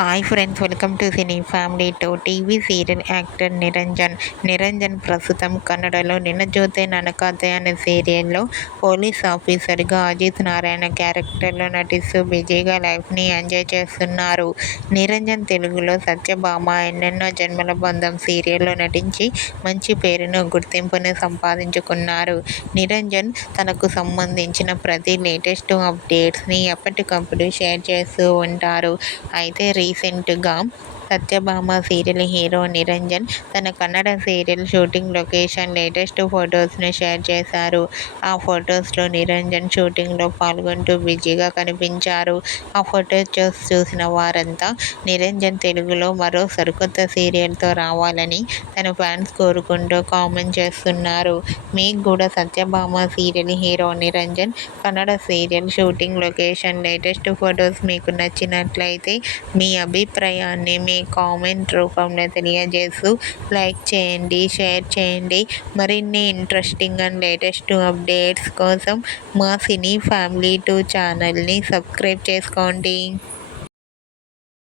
Hi friends, welcome to cine family two. TV serial actor Niranjan ప్రస్తుతం కన్నడలో నిన్న జోతే ననకథే అనే సీరియల్లో పోలీస్ ఆఫీసర్గా అజిత్ నారాయణ క్యారెక్టర్లో నటిస్తూ బిజీగా లైఫ్ని ఎంజాయ్ చేస్తున్నారు. నిరంజన్ తెలుగులో సత్యభామ, ఎన్నెన్నో జన్మల బంధం సీరియల్లో నటించి మంచి పేరును, గుర్తింపును సంపాదించుకున్నారు. నిరంజన్ తనకు సంబంధించిన ప్రతి లేటెస్ట్ అప్డేట్స్ని ఎప్పటికప్పుడు షేర్ చేస్తూ ఉంటారు. అయితే రీసెంట్గా సత్యభామ సీరియల్ హీరో నిరంజన్ తన Kannada serial shooting location latest ఫొటోస్ను షేర్ చేశారు. ఆ ఫొటోస్లో నిరంజన్ షూటింగ్లో పాల్గొంటూ బిజీగా కనిపించారు. ఆ ఫొటోస్ చూసిన వారంతా నిరంజన్ తెలుగులో మరో సరికొత్త సీరియల్తో రావాలని తన ఫ్యాన్స్ కోరుకుంటూ కామెంట్ చేస్తున్నారు. మీకు కూడా Satyabhama serial hero Niranjan Kannada serial shooting location latest photos మీకు నచ్చినట్లయితే మీ అభిప్రాయాన్ని మీ కామెంట్ రూపంలో తెలియజేస్తూ లైక్ చేయండి, షేర్ చేయండి. మరిన్ని ఇంట్రెస్టింగ్ అండ్ లేటెస్ట్ అప్డేట్స్ కోసం మా సినీ ఫ్యామిలీ 2 ఛానల్ని సబ్స్క్రైబ్ చేసుకోండి.